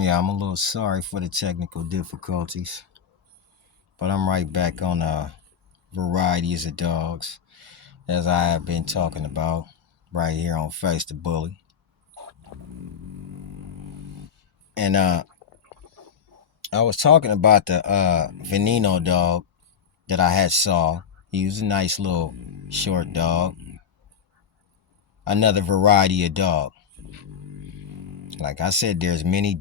Yeah, I'm a little sorry for the technical difficulties, but I'm right back on varieties of dogs, as I have been talking about right here on Face the Bully. And I was talking about the Veneno dog that I had saw. He was a nice little short dog. Another variety of dog. Like I said, there's many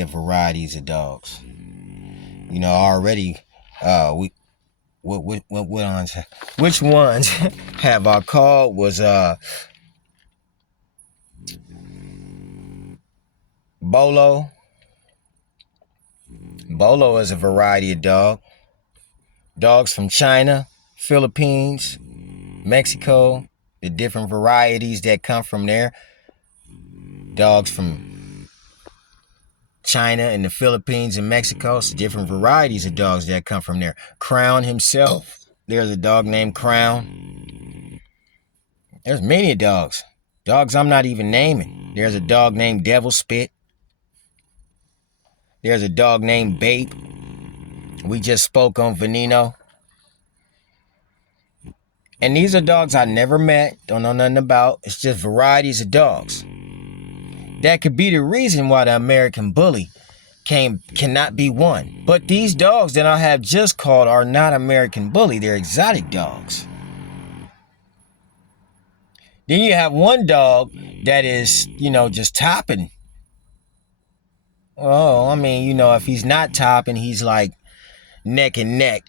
of varieties of dogs. Already we what ones which ones have I called was Bolo. Bolo is a variety of dog. Dogs from China, Philippines, Mexico, the different varieties that come from there. Dogs from China and the Philippines and Mexico, so different varieties of dogs that come from there. Crown himself, there's a dog named Crown. There's many dogs. Dogs I'm not even naming. There's a dog named Devil Spit. There's a dog named Bape. We just spoke on Veneno. And these are dogs I never met, don't know nothing about. It's just varieties of dogs. That could be the reason why the American Bully cannot be won. But these dogs that I have just called are not American Bully. They're exotic dogs. Then you have one dog that is, just topping. Oh, I mean, if he's not topping, he's like neck and neck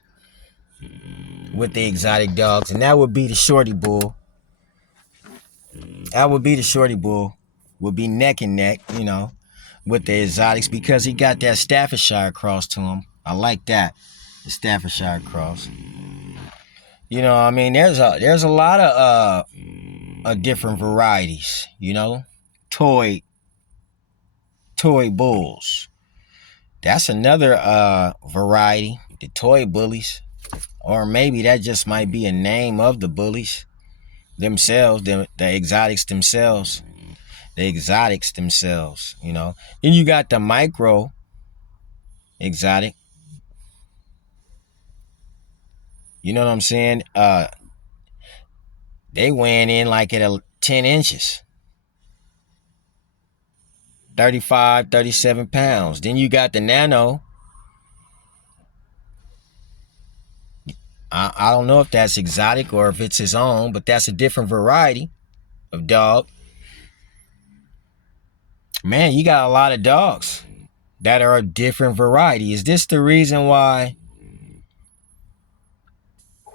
with the exotic dogs. And that would be the Shorty Bull. That would be the Shorty Bull. Would be neck and neck, with the exotics because he got that Staffordshire cross to him. I like that, the Staffordshire cross. I mean, there's a lot of different varieties. Toy bulls. That's another variety, the toy bullies, or maybe that just might be a name of the bullies themselves, the exotics themselves. The exotics themselves, Then you got the micro exotic. You know what I'm saying? They weighing in like at 10 inches. 35, 37 pounds. Then you got the nano. I don't know if that's exotic or if it's his own, but that's a different variety of dog. Man, you got a lot of dogs that are a different variety. Is this the reason why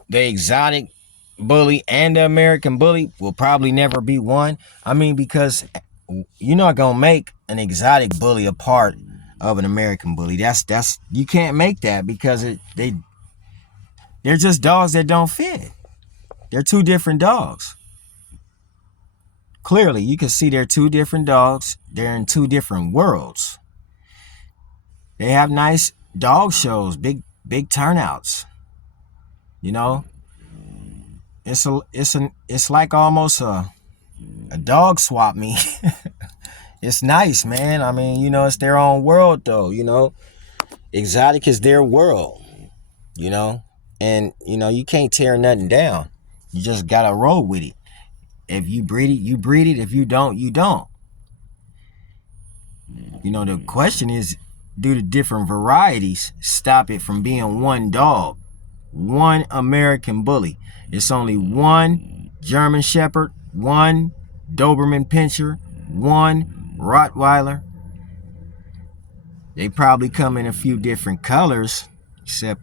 the exotic bully and the American bully will probably never be one? I mean, because you're not gonna make an exotic bully a part of an American bully. That's you can't make that because they're just dogs that don't fit. They're two different dogs. Clearly, you can see they're two different dogs. They're in two different worlds. They have nice dog shows, big turnouts. It's like almost a dog swap meet. It's nice, man. I mean, it's their own world though, Exotic is their world, And you can't tear nothing down. You just gotta roll with it. If you breed it, you breed it. If you don't, you don't. The question is, do the different varieties stop it from being one dog? One American bully. It's only one German Shepherd, one Doberman Pinscher, one Rottweiler. They probably come in a few different colors, except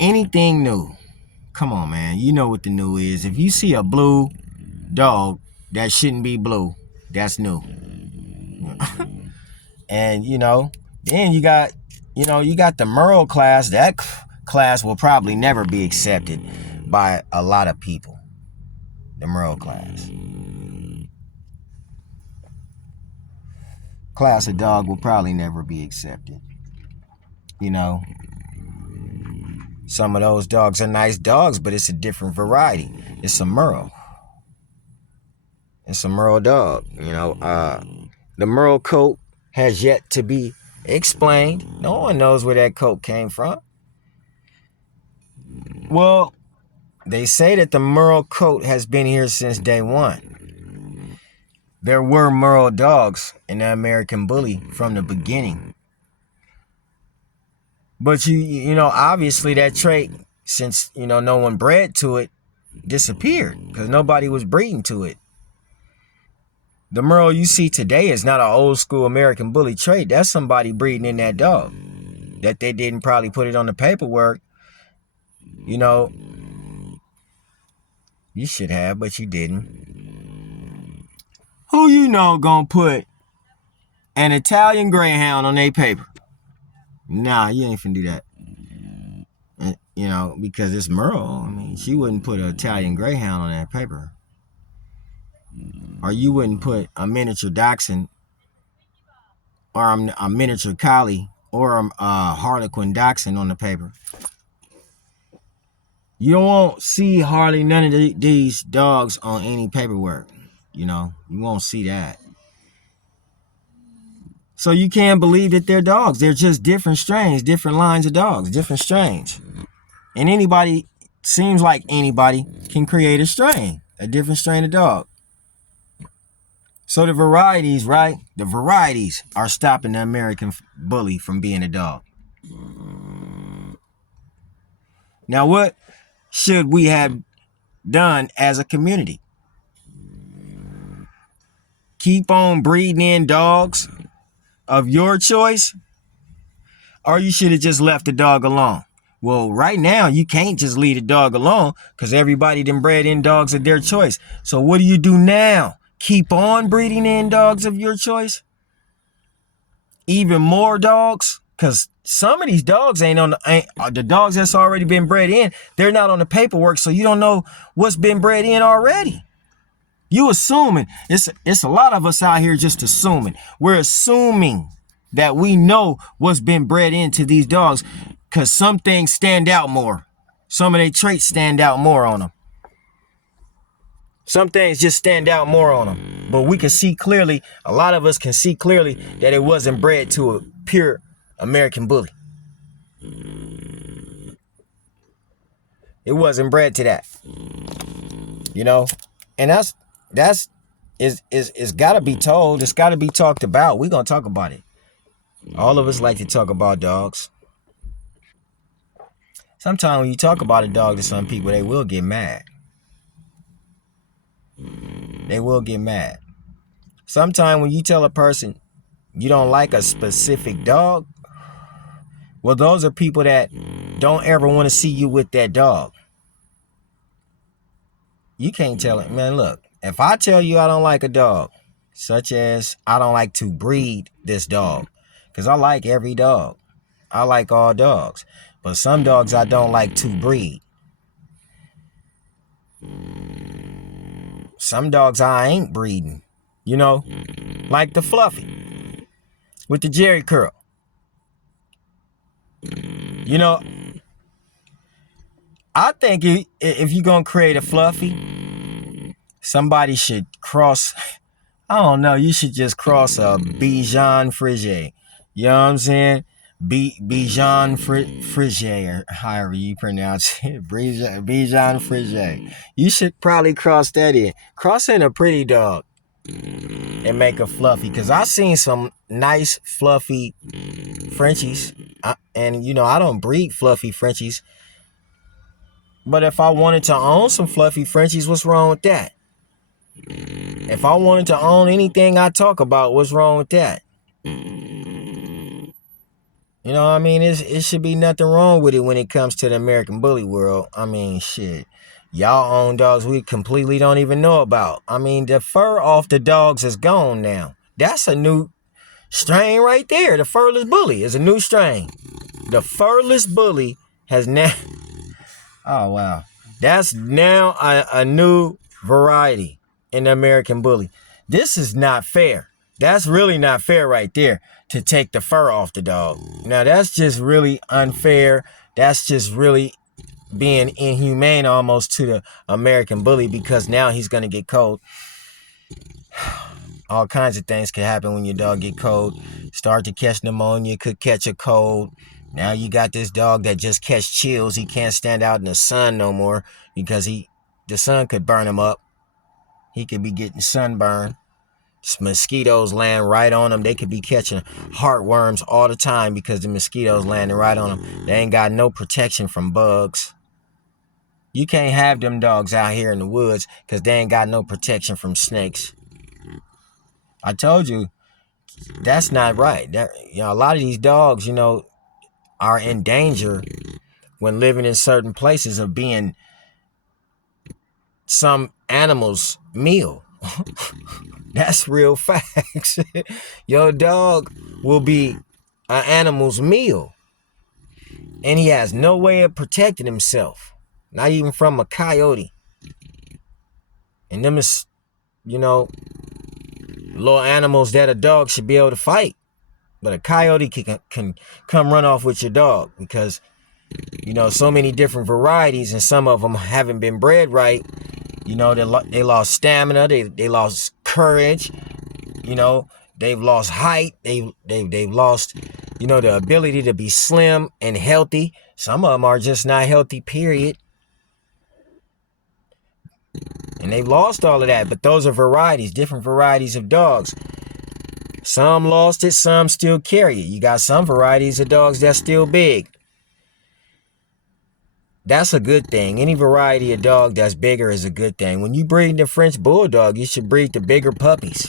anything new. Come on, man. You know what the new is. If you see a blue dog that shouldn't be blue, that's new. And, then you got the Merle class. That class will probably never be accepted by a lot of people. The Merle class. Class of dog will probably never be accepted. Some of those dogs are nice dogs, but it's a different variety. It's a Merle. It's a Merle dog. The Merle coat has yet to be explained. No one knows where that coat came from. Well, they say that the Merle coat has been here since day one. There were Merle dogs in the American Bully from the beginning. But you know, obviously that trait, since, you know, no one bred to it, disappeared because nobody was breeding to it. The Merle you see today is not an old school American Bully trait. That's somebody breeding in that dog. That they didn't probably put it on the paperwork. You know, you should have, but you didn't. Who you know gonna put an Italian Greyhound on their paper? Nah, you ain't finna do that. You know, because it's Merle. I mean, she wouldn't put an Italian Greyhound on that paper. Or you wouldn't put a miniature Dachshund or a miniature Collie or a Harlequin Dachshund on the paper. You won't see hardly none of these dogs on any paperwork. You know, you won't see that. So you can't believe that they're dogs. They're just different strains, different lines of dogs, different strains. And anybody, seems like anybody, can create a different strain of dog. So the varieties, right? The varieties are stopping the American Bully from being a dog. Now, what should we have done as a community? Keep on breeding in dogs of your choice? Or you should have just left the dog alone? Well, right now, you can't just leave the dog alone because everybody done bred in dogs of their choice. So what do you do now? Keep on breeding in dogs of your choice? Even more dogs? Because some of these dogs ain't the dogs that's already been bred in, they're not on the paperwork, so you don't know what's been bred in already. You assuming. It's a lot of us out here just assuming. We're assuming that we know what's been bred into these dogs because some things stand out more. Some of their traits stand out more on them. Some things just stand out more on them. But we can see clearly, a lot of us can see clearly that it wasn't bred to a pure American Bully. It wasn't bred to that. You know? And it's gotta be told, it's gotta be talked about. We're gonna talk about it. All of us like to talk about dogs. Sometimes when you talk about a dog to some people, they will get mad. They will get mad. Sometimes when you tell a person you don't like a specific dog, well, those are people that don't ever want to see you with that dog. You can't tell it, man, look, if I tell you I don't like a dog, such as I don't like to breed this dog, because I like every dog. I like all dogs. But some dogs I don't like to breed. Some dogs I ain't breeding. You know? Like the Fluffy. With the Jerry curl. You know? I think if you're going to create a Fluffy, somebody should cross... I don't know. You should just cross a Bichon Frise. You know what I'm saying? Bichon Frise, or however you pronounce it. Bichon Frise. You should probably cross that in. Cross in a pretty dog and make a Fluffy. Because I've seen some nice fluffy Frenchies. And, you know, I don't breed fluffy Frenchies. But if I wanted to own some fluffy Frenchies, what's wrong with that? If I wanted to own anything I talk about, what's wrong with that? You know what I mean? It should be nothing wrong with it when it comes to the American Bully world. I mean, shit. Y'all own dogs we completely don't even know about. I mean, the fur off the dogs is gone now. That's a new strain right there. The furless bully is a new strain. The furless bully has now... Oh, wow. That's now a new variety in the American Bully. This is not fair. That's really not fair right there, to take the fur off the dog. Now, that's just really unfair. That's just really being inhumane almost to the American Bully, because now he's going to get cold. All kinds of things can happen when your dog get cold. Start to catch pneumonia, could catch a cold. Now you got this dog that just catch chills. He can't stand out in the sun no more because the sun could burn him up. He could be getting sunburned. Mosquitoes land right on them. They could be catching heartworms all the time because the mosquitoes landing right on them. They ain't got no protection from bugs. You can't have them dogs out here in the woods because they ain't got no protection from snakes. I told you, that's not right. A lot of these dogs, are in danger when living in certain places of being some animal's meal. That's real facts. Your dog will be an animal's meal. And he has no way of protecting himself. Not even from a coyote. And them is, little animals that a dog should be able to fight. But a coyote can come run off with your dog because, so many different varieties and some of them haven't been bred right. They lost stamina. They lost courage. They've lost height. They've lost, the ability to be slim and healthy. Some of them are just not healthy, period. And they've lost all of that. But those are varieties, different varieties of dogs. Some lost it, some still carry it. You got some varieties of dogs that's still big. That's a good thing. Any variety of dog that's bigger is a good thing. When you breed the French Bulldog, you should breed the bigger puppies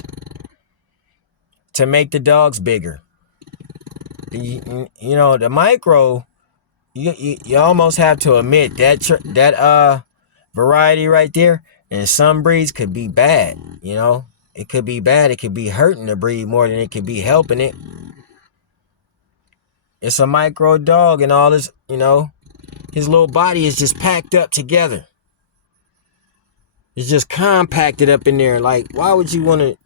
to make the dogs bigger. The micro, you almost have to admit that variety right there, and some breeds could be bad. It could be bad. It could be hurting the breed more than it could be helping it. It's a micro dog, and all this, his little body is just packed up together. It's just compacted up in there. Like, why would you want to?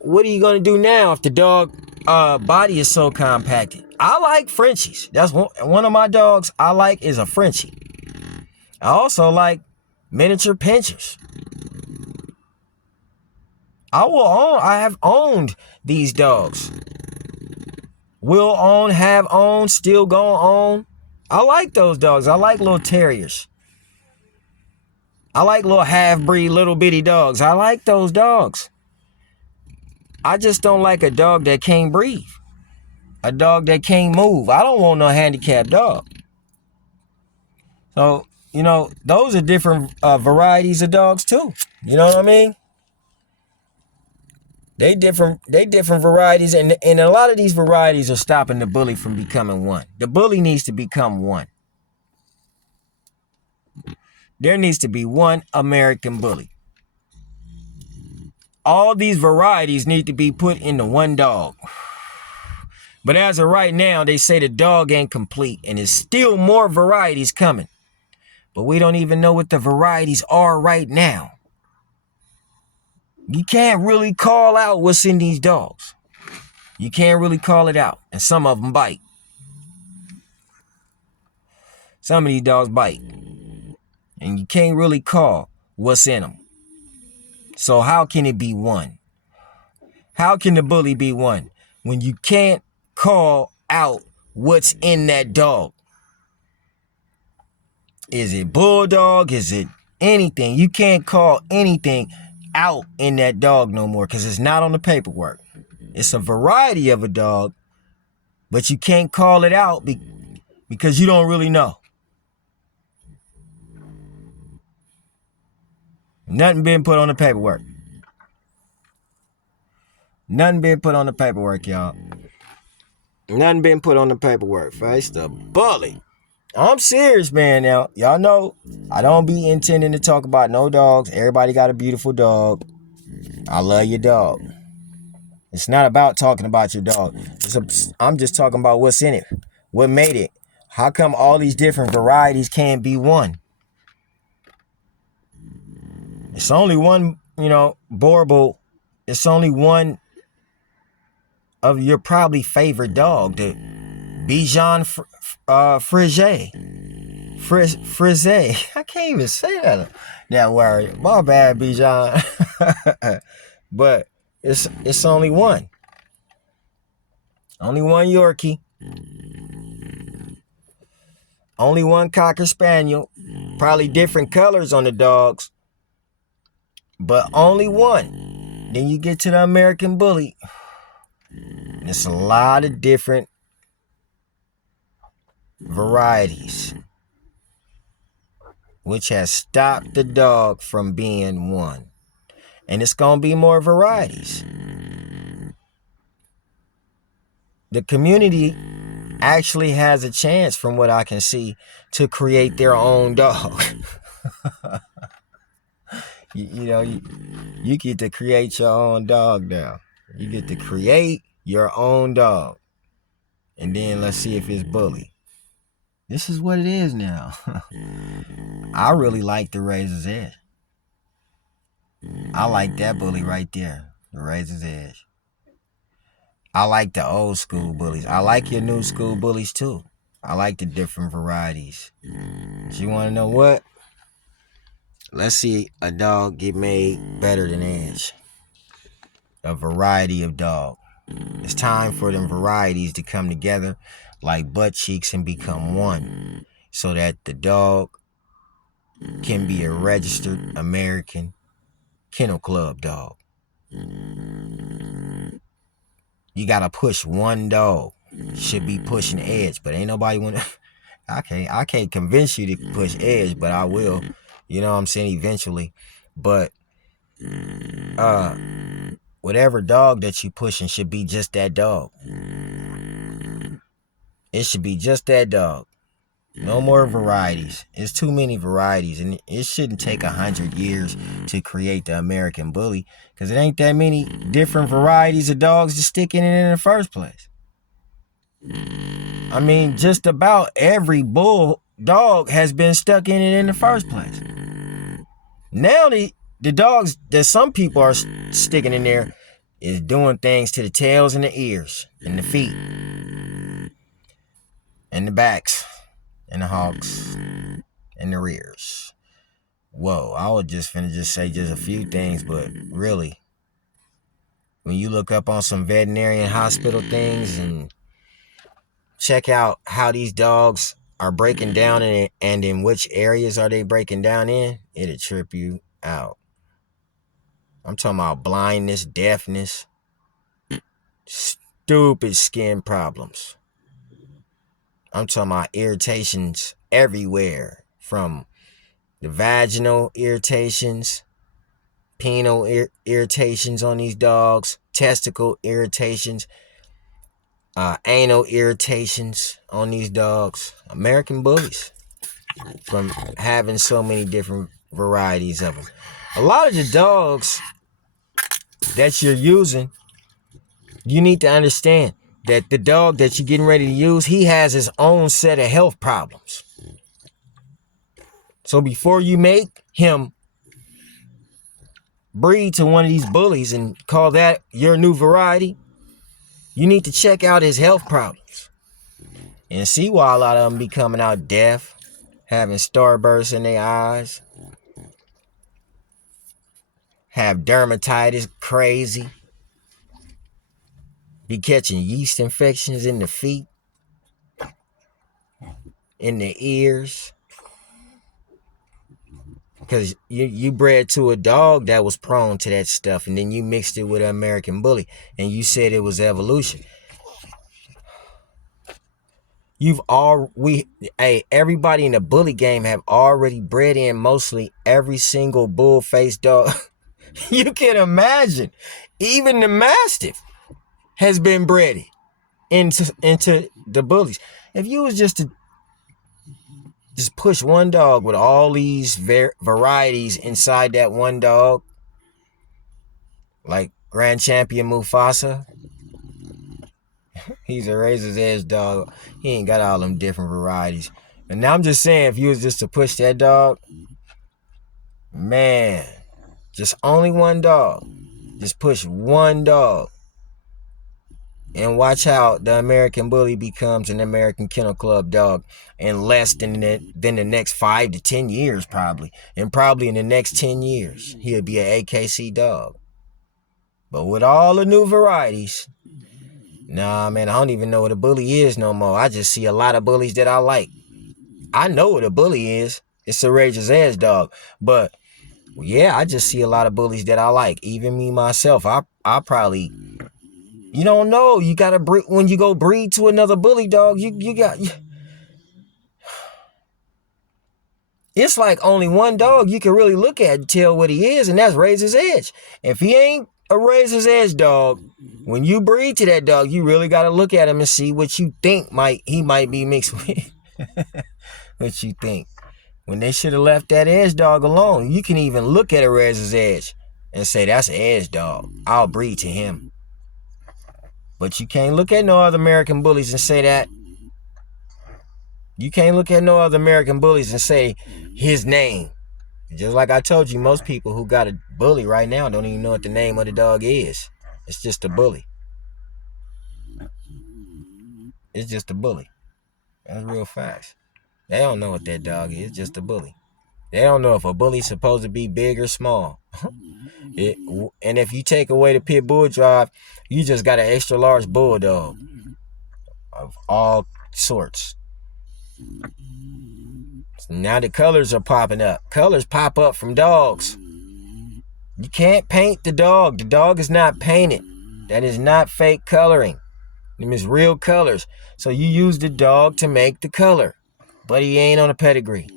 What are you going to do now if the dog body is so compacted? I like Frenchies. That's one of my dogs I like is a Frenchie. I also like miniature pinchers. I have owned these dogs. Will own, have owned, still gonna own. I like those dogs. I like little terriers. I like little half-breed, little bitty dogs. I like those dogs. I just don't like a dog that can't breathe. A dog that can't move. I don't want no handicapped dog. So, those are different varieties of dogs too. You know what I mean? They different varieties, and a lot of these varieties are stopping the bully from becoming one. The bully needs to become one. There needs to be one American bully. All these varieties need to be put into one dog. But as of right now, they say the dog ain't complete, and there's still more varieties coming. But we don't even know what the varieties are right now. You can't really call out what's in these dogs. You can't really call it out. And some of them bite. Some of these dogs bite. And you can't really call what's in them. So how can it be one? How can the bully be one when you can't call out what's in that dog? Is it bulldog? Is it anything? You can't call anything out in that dog no more because it's not on the paperwork. It's a variety of a dog, but you can't call it out because you don't really know. Nothing been put on the paperwork. Nothing been put on the paperwork, y'all. Nothing been put on the paperwork. Face the bully. I'm serious, man. Now, y'all know I don't be intending to talk about no dogs. Everybody got a beautiful dog. I love your dog. It's not about talking about your dog. I'm just talking about what's in it. What made it? How come all these different varieties can't be one? It's only one, Borbal. It's only one of your probably favorite dog, the Bichon Frise. Frise. I can't even say that word. My bad, Bichon. But It's only one. Only one Yorkie. Only one Cocker Spaniel. Probably different colors on the dogs, but only one. Then you get to the American Bully. It's a lot of different varieties, which has stopped the dog from being one. And it's going to be more varieties. The community actually has a chance, from what I can see, to create their own dog. You get to create your own dog now. You get to create your own dog. And then let's see if it's bully. This is what it is now. I really like the Razor's Edge. I like that bully right there, the Razor's Edge. I like the old school bullies. I like your new school bullies too. I like the different varieties. But you want to know what? Let's see a dog get made better than Edge. A variety of dog. It's time for them varieties to come together like butt cheeks and become one, so that the dog can be a registered American Kennel Club dog. You gotta push one dog. Should be pushing Edge, but ain't nobody wanna. I can't convince you to push Edge, but I will. You know what I'm saying? Eventually, but whatever dog that you pushing should be just that dog. It should be just that dog. No more varieties. It's too many varieties, and it shouldn't take 100 years to create the American Bully, because it ain't that many different varieties of dogs to stick in it in the first place. I mean, just about every bull dog has been stuck in it in the first place. Now the dogs that some people are sticking in there is doing things to the tails and the ears and the feet and the backs and the hocks and the rears. Whoa, I was just finna say just a few things, but really, when you look up on some veterinarian hospital things and check out how these dogs are breaking down in it, and in which areas are they breaking down in, it'll trip you out. I'm talking about blindness, deafness, stupid skin problems. I'm talking about irritations everywhere, from the vaginal irritations, penile irritations on these dogs, testicle irritations, anal irritations on these dogs. American Bullies, from having so many different varieties of them. A lot of the dogs that you're using, you need to understand that the dog that you're getting ready to use, he has his own set of health problems. So before you make him breed to one of these bullies and call that your new variety, you need to check out his health problems and see why a lot of them be coming out deaf, having starbursts in their eyes, have dermatitis crazy, be catching yeast infections in the feet, in the ears, because you bred to a dog that was prone to that stuff, and then you mixed it with an American Bully, and you said it was evolution. Everybody in the bully game have already bred in mostly every single bull-faced dog you can imagine. Even the Mastiff has been bred into the bullies. If you was just to just push one dog with all these varieties inside that one dog, like Grand Champion Mufasa, he's a Razor's Edge dog. He ain't got all them different varieties. And now I'm just saying, if you was just to push that dog, man, just only one dog. Just push one dog. And watch how the American Bully becomes an American Kennel Club dog in less than the next 5 to 10 years, probably. And probably in the next 10 years, he'll be an AKC dog. But with all the new varieties, nah, man, I don't even know what a bully is no more. I just see a lot of bullies that I like. I know what a bully is. It's a Razor's Edge dog. But yeah, I just see a lot of bullies that I like. Even me myself, I probably, you don't know. You gotta breed when you go breed to another bully dog. You got. It's like only one dog you can really look at and tell what he is, and that's Razor's Edge. If he ain't a Razor's Edge dog, when you breed to that dog, you really got to look at him and see what you think he might be mixed with. What you think. When they should have left that Edge dog alone. You can even look at a Razor's Edge and say, that's an Edge dog. I'll breed to him. But you can't look at no other American bullies and say that. You can't look at no other American bullies and say his name. Just like I told you, most people who got a bully right now don't even know what the name of the dog is. It's just a bully. It's just a bully. That's real facts. They don't know what that dog is. It's just a bully. They don't know if a bully's supposed to be big or small. And if you take away the pit bull drive, you just got an extra large bulldog of all sorts. So now the colors are popping up. Colors pop up from dogs. You can't paint the dog. The dog is not painted. That is not fake coloring. Them is real colors. So you use the dog to make the color. But he ain't on a pedigree.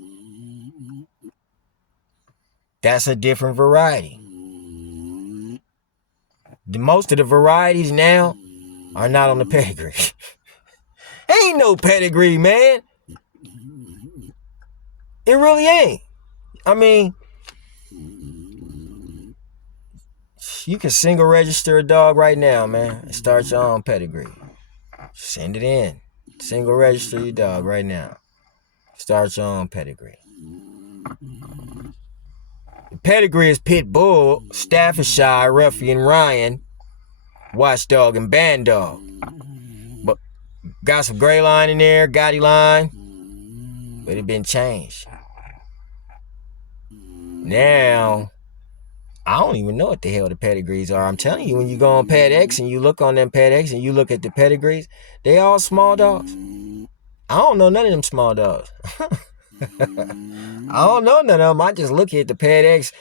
That's a different variety. Most of the varieties now are not on the pedigree. Ain't no pedigree, man. It really ain't. I mean, you can single register a dog right now, man, and start your own pedigree. Send it in. Single register your dog right now. Start your own pedigree. The pedigree is Pit Bull, Staffordshire, Ruffian Ryan, Watchdog, and Bandog. But got some gray line in there, Gotti line, but it been changed. Now, I don't even know what the hell the pedigrees are. I'm telling you, when you go on PedX and you look on them PedX and you look at the pedigrees, they all small dogs. I don't know none of them small dogs. I don't know none of them. I just look at the PedX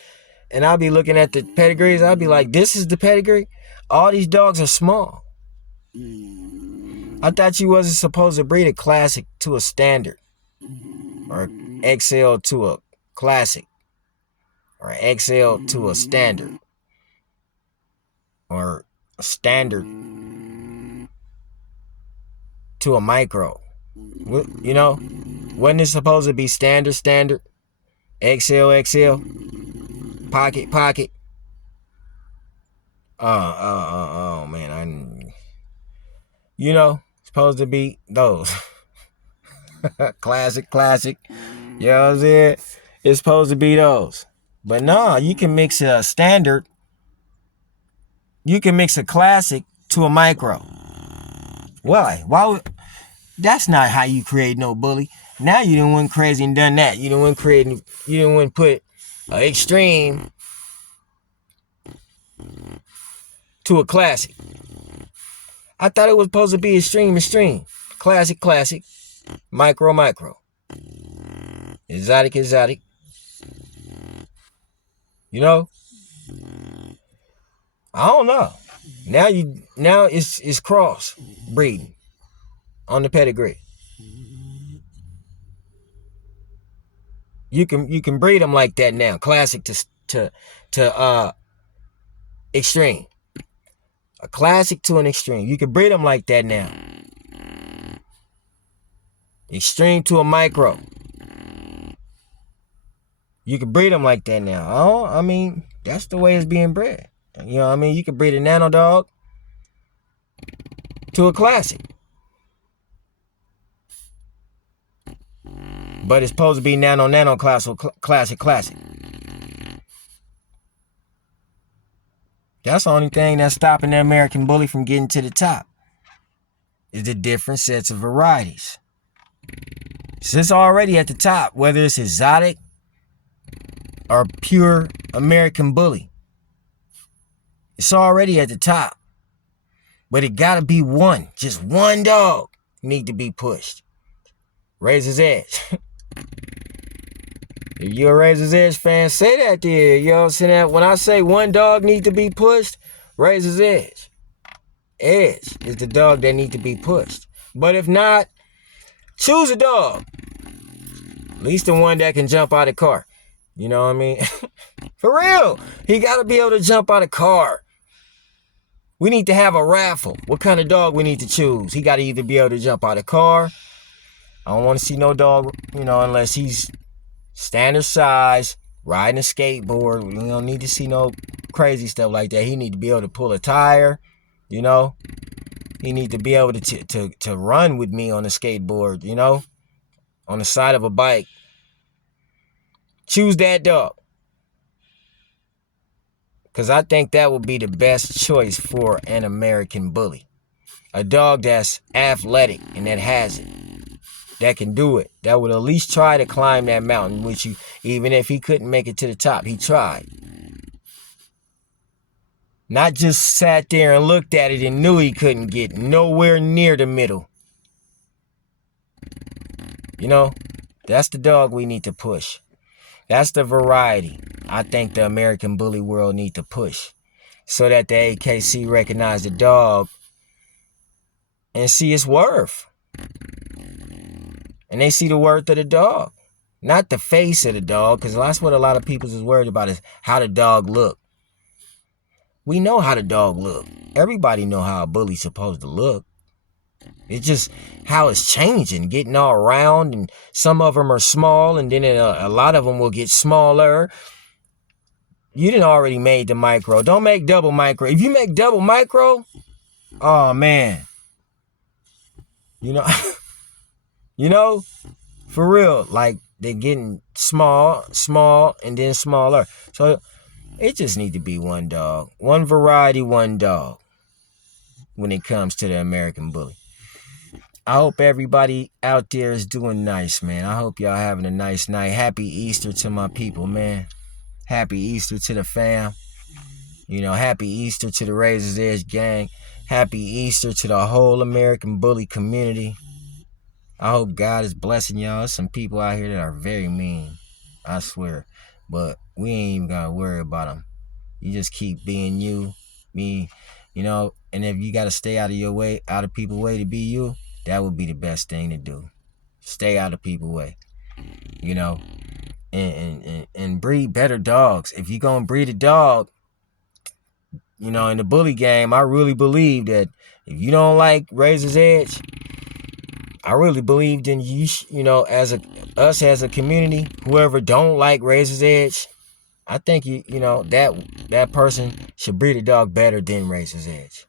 and I'll be looking at the pedigrees. I'll be like, this is the pedigree? All these dogs are small. I thought you wasn't supposed to breed a classic to a standard, or XL to a classic, or XL to a standard, or a standard to a micro. You know, wasn't it supposed to be standard, XL, pocket? Oh man, supposed to be those. classic. You know what I'm saying? It's supposed to be those. But no, you can mix a standard. You can mix a classic to a micro. Why? That's not how you create no bully. Now you done went crazy and done that. You done went put an extreme to a classic. I thought it was supposed to be extreme. Classic. Micro. Exotic. You know? I don't know. Now it's cross breeding on the pedigree. You can breed them like that now. Classic to extreme. A classic to an extreme. You can breed them like that now. Extreme to a micro. You can breed them like that now. Oh, I mean, that's the way it's being bred. You know what I mean? You can breed a nano dog to a classic. But it's supposed to be nano classic. That's the only thing that's stopping the American bully from getting to the top, is the different sets of varieties. So it's already at the top, whether it's exotic or pure American bully. It's already at the top. But it gotta be one. Just one dog need to be pushed. Razor's Edge. If you're a Razor's Edge fan, say that there. You know what I'm saying? When I say one dog need to be pushed, Razor's Edge. Edge is the dog that need to be pushed. But if not, choose a dog. At least the one that can jump out of the car. You know what I mean? For real. He got to be able to jump out of the car. We need to have a raffle. What kind of dog we need to choose? He got to either be able to jump out of the car. I don't want to see no dog, unless he's standard size, riding a skateboard. We don't need to see no crazy stuff like that. He need to be able to pull a tire, He need to be able to run with me on a skateboard, on the side of a bike. Choose that dog. Because I think that would be the best choice for an American bully. A dog that's athletic and that has it. That can do it. That would at least try to climb that mountain with you. Even if he couldn't make it to the top, he tried. Not just sat there and looked at it and knew he couldn't get nowhere near the middle. That's the dog we need to push. That's the variety I think the American bully world need to push. So that the AKC recognize the dog and see its worth. And they see the worth of the dog. Not the face of the dog, because that's what a lot of people is worried about, is how the dog look. We know how the dog look. Everybody know how a bully's supposed to look. It's just how it's changing, getting all round, and some of them are small, and then a lot of them will get smaller. You done already made the micro. Don't make double micro. If you make double micro, oh man. For real, like they're getting small, and then smaller. So it just need to be one dog. One variety, one dog when it comes to the American bully. I hope everybody out there is doing nice, man. I hope y'all having a nice night. Happy Easter to my people, man. Happy Easter to the fam. Happy Easter to the Razor's Edge gang. Happy Easter to the whole American bully community. I hope God is blessing y'all. There's some people out here that are very mean. I swear. But we ain't even got to worry about them. You just keep being you, me, and if you got to stay out of people's way to be you, that would be the best thing to do. Stay out of people's way, and breed better dogs. If you're going to breed a dog, in the bully game, I really believe that if you don't like Razor's Edge, I really believed in you, us as a community, whoever don't like Razor's Edge, I think that person should breed a dog better than Razor's Edge.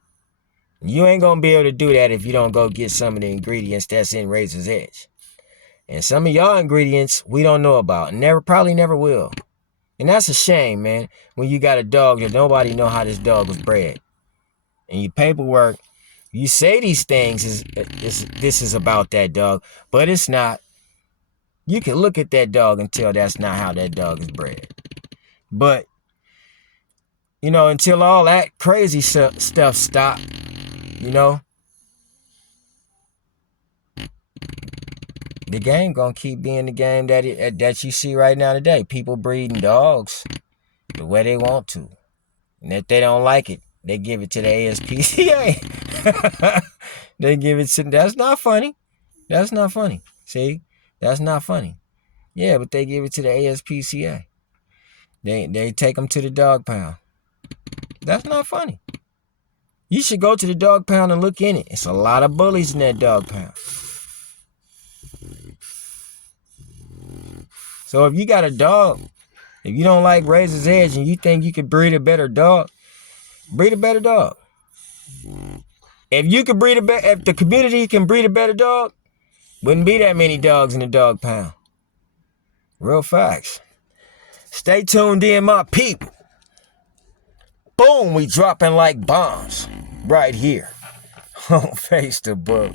You ain't gonna be able to do that if you don't go get some of the ingredients that's in Razor's Edge. And some of y'all ingredients we don't know about, and probably never will. And that's a shame, man, when you got a dog that nobody know how this dog was bred. And your paperwork, you say these things this is about that dog, but it's not. You can look at that dog and tell that's not how that dog is bred. But, until all that crazy stuff stop, the game gonna keep being the game that you see right now today. People breeding dogs the way they want to. And if they don't like it, they give it to the ASPCA. They give it to... That's not funny. That's not funny. See? That's not funny. Yeah, but they give it to the ASPCA. They take them to the dog pound. That's not funny. You should go to the dog pound and look in it. It's a lot of bullies in that dog pound. So if you got a dog, if you don't like Razor's Edge and you think you could breed a better dog, breed a better dog. If the community can breed a better dog, wouldn't be that many dogs in the dog pound. Real facts. Stay tuned in, my people. Boom, we dropping like bombs right here on Facebook.